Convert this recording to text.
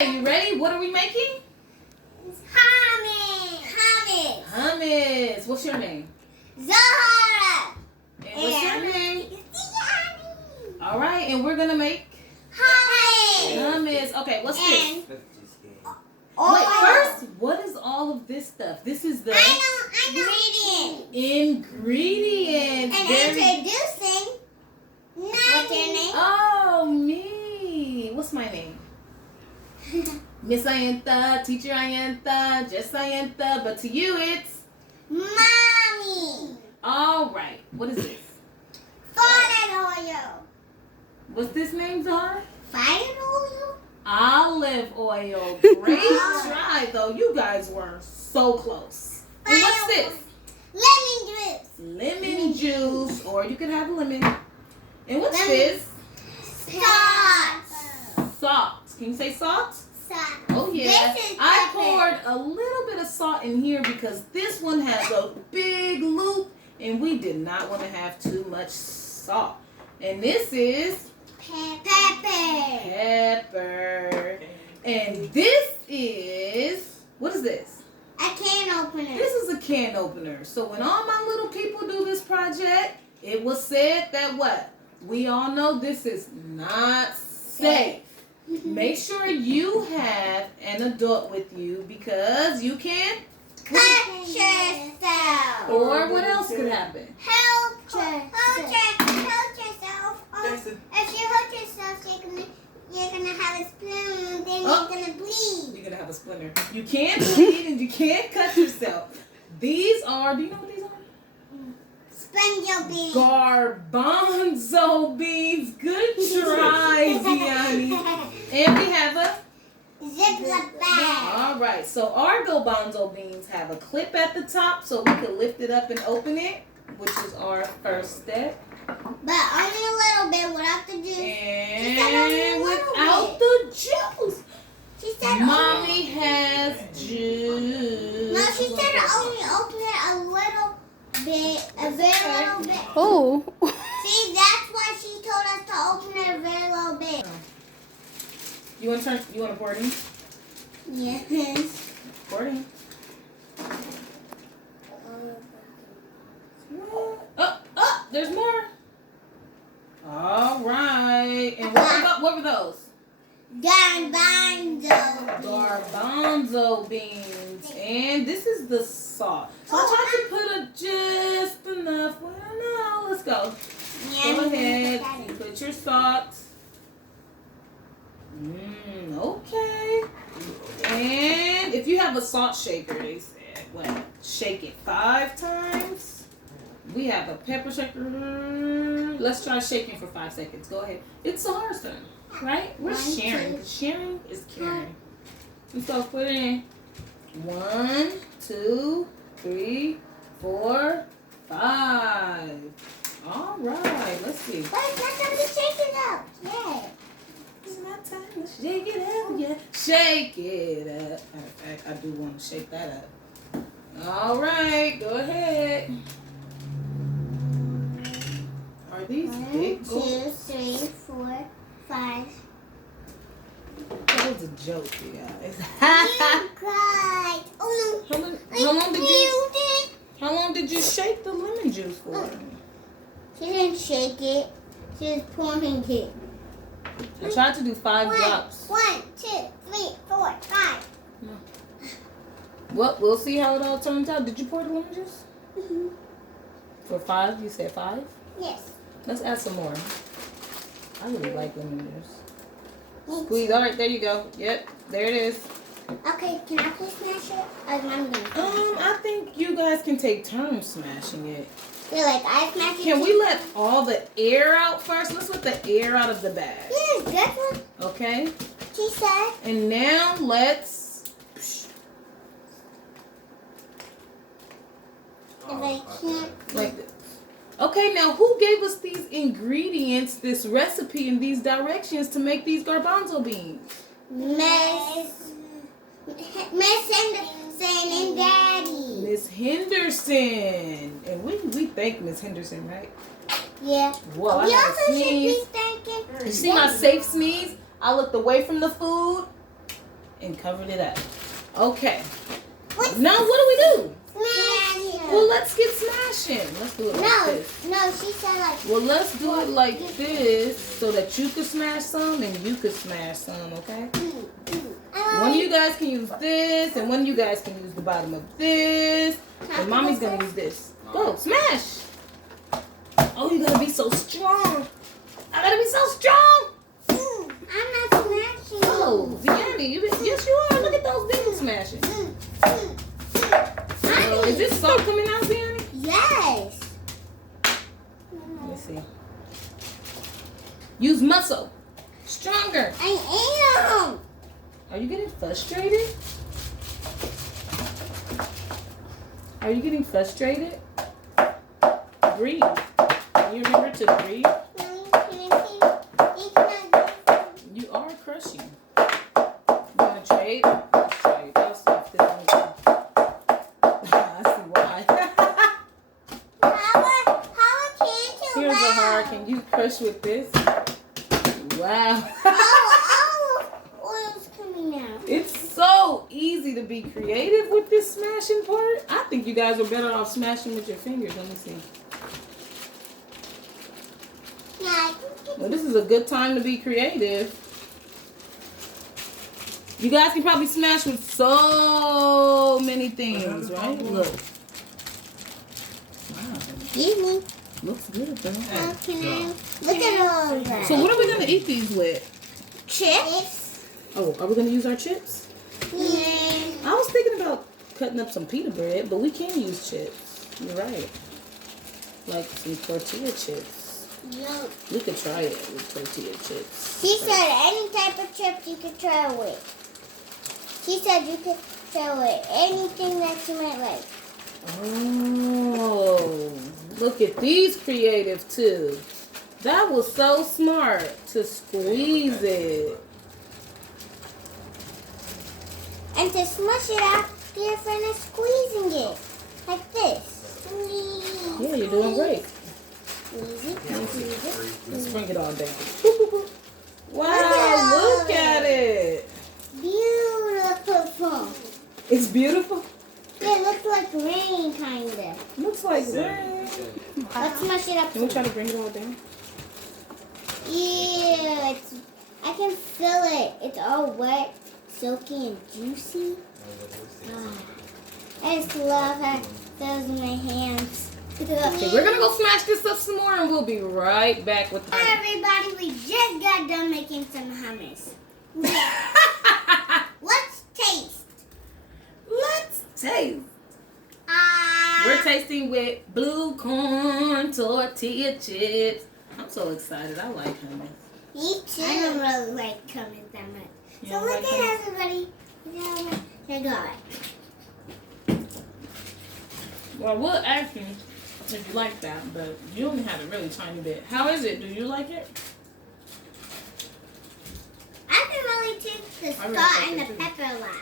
You ready? What are we making? Hummus. Hummus. What's your name? Zahara. And what's your name? All right, and we're gonna make hummus. Okay, what's this? Wait, first, what is all of this stuff? This is the ingredients. And introducing. What's your name? Oh, me. What's my name? Miss Iantha, Teacher Iantha, just Iantha, but to you it's Mommy. all right. What is this? Fire oil. What's this name, Zahara? Fire oil? Olive oil. Great try, though. You guys were so close. And what's this? Lemon juice. Lemon juice, or you could have lemon. And what's this? Salt. Salt. Can you say salt? Salt. Oh yeah. This is I pepper. poured a little bit of salt in here because this one has a big loop, and we did not want to have too much salt. And this is pepper. And this is, what is this? A can opener. This is a can opener. So when all my little people do this project, it was said that what? We all know this is not safe. Make sure you have an adult with you because you can cut yourself. or what else could happen? Help yourself. If you hurt yourself, you're gonna have a spoon, then you're gonna bleed. You're gonna have a splinter. You can't bleed and you can't cut yourself. These are, do you know what these are? Sponge beans. Garbonzo beans. Good try, Ziani. And we have a Ziploc bag. all right, so our Garbonzo beans have a clip at the top so we can lift it up and open it, which is our first step. But only a little bit without the juice. And without the juice. She said Mommy has juice. No, she said only open it a little bit, a very little bit. Oh. See, that's why she told us to open it a very little bit. You want to pour it in? Yes. Pour it in. Oh, there's more. All right. And what were those? Garbonzo. Garbanzo beans. And this is the salt. So I tried to put just enough. Well, no, let's go. Go ahead. You put your salt. Okay. And if you have a salt shaker, they said, well, shake it 5 times. We have a pepper shaker. Let's try shaking for 5 seconds. Go ahead. It's Zahara's turn, right? We're sharing. Sharing is caring. Let's go put it in. 1, 2, 3, 4, 5. All right. Let's see. Wait, that's time to shake it up. Yeah. It's not time to shake it up. Yeah. Shake it up. Matter of fact, I do want to shake that up. All right. Go ahead. Are these big? 1, 2, 3, 4, 5. That was a joke, you guys. You cried. Oh no. How long did you shake the lemon juice for? She didn't shake it. She was pouring it. I tried to do 5 drops. 1, 2, 3, 4, 5. Well, we'll see how it all turns out. Did you pour the lemon juice? For 5? You said 5? Yes. Let's add some more. I really like lemon juice. Squeeze. All right, there you go. Yep, there it is. Okay, can I please smash it? I'm gonna. I think you guys can take turns smashing it. Feel like I smash it. Can we let all the air out first? Let's let the air out of the bag. Yes, that's what Okay. she said. And now let's. If I can't. Like this. Okay, now who gave us these ingredients, this recipe, and these directions to make these garbanzo beans? Miss Henderson and Daddy. Miss Henderson. And we thank Miss Henderson, right? Yeah. Whoa, I We had also a should be sneeze. thanking. You see my safe sneeze? I looked away from the food. and covered it up. Okay. What's Now what do we do? smashing? Well, let's get smashing. Let's do it like this. No, she said like. Well, let's do it like this so that you can smash some and you can smash some, okay? One of you guys can use this, and one of you guys can use the bottom of this. And mommy's gonna use this. Go, smash! Oh, you gotta be so strong. I gotta be so strong. I'm not smashing. Oh, Ziani, yes you are. Look at those beans smashing. Is this salt coming out, Ziani? Yes. Let me see. Use muscle. Stronger. I am. Are you getting frustrated? Are you getting frustrated? Breathe. Can you remember to breathe? You are crushing. You want to trade? Let's trade. Let's see if this one can. I see why. How can't you? Here's a hard. Can you crush with this? Wow. Oil's coming out. It's so easy to be creative with this smashing part. I think you guys are better off smashing with your fingers. Let me see. Yeah, I think it's Well, this is a good time to be creative. You guys can probably smash with so many things, right? Look. Wow. Excuse me. Looks good, though. How can I? Look at all of that. So what are we going to eat these with? Chips. Oh, are we going to use our chips? Yeah. I was thinking about cutting up some pita bread, but we can use chips. You're right. Like some tortilla chips. No. We could try it with tortilla chips. She said any type of chips you could try with. She said you could try with anything that you might like. Oh, look at these creative too. That was so smart to squeeze it. And to smush it out, you're finished squeezing it. Like this. Yeah, you're doing great. Squeeze it, squeeze it. Let's bring it all down. Wow, look at it. Beautiful. It's beautiful. It looks like rain, kinda. Looks like rain. Let's smush it up. Can we try to bring it all down? Yeah, I can feel it. It's all wet, silky, and juicy. I just love how it feels in my hands. Okay, we're gonna go smash this up some more, and we'll be right back with the. Hi everybody, we just got done making some hummus. Let's taste. Let's taste. We're tasting with blue corn tortilla chips. I'm so excited. I like hummus. Me too. I don't really like hummus that much. You So don't look like at hummus? everybody. I got it. Well, we'll ask you if you like that, but you only had a really tiny bit. How is it? Do you like it? I can really taste the I really salt like and it the too. pepper a lot.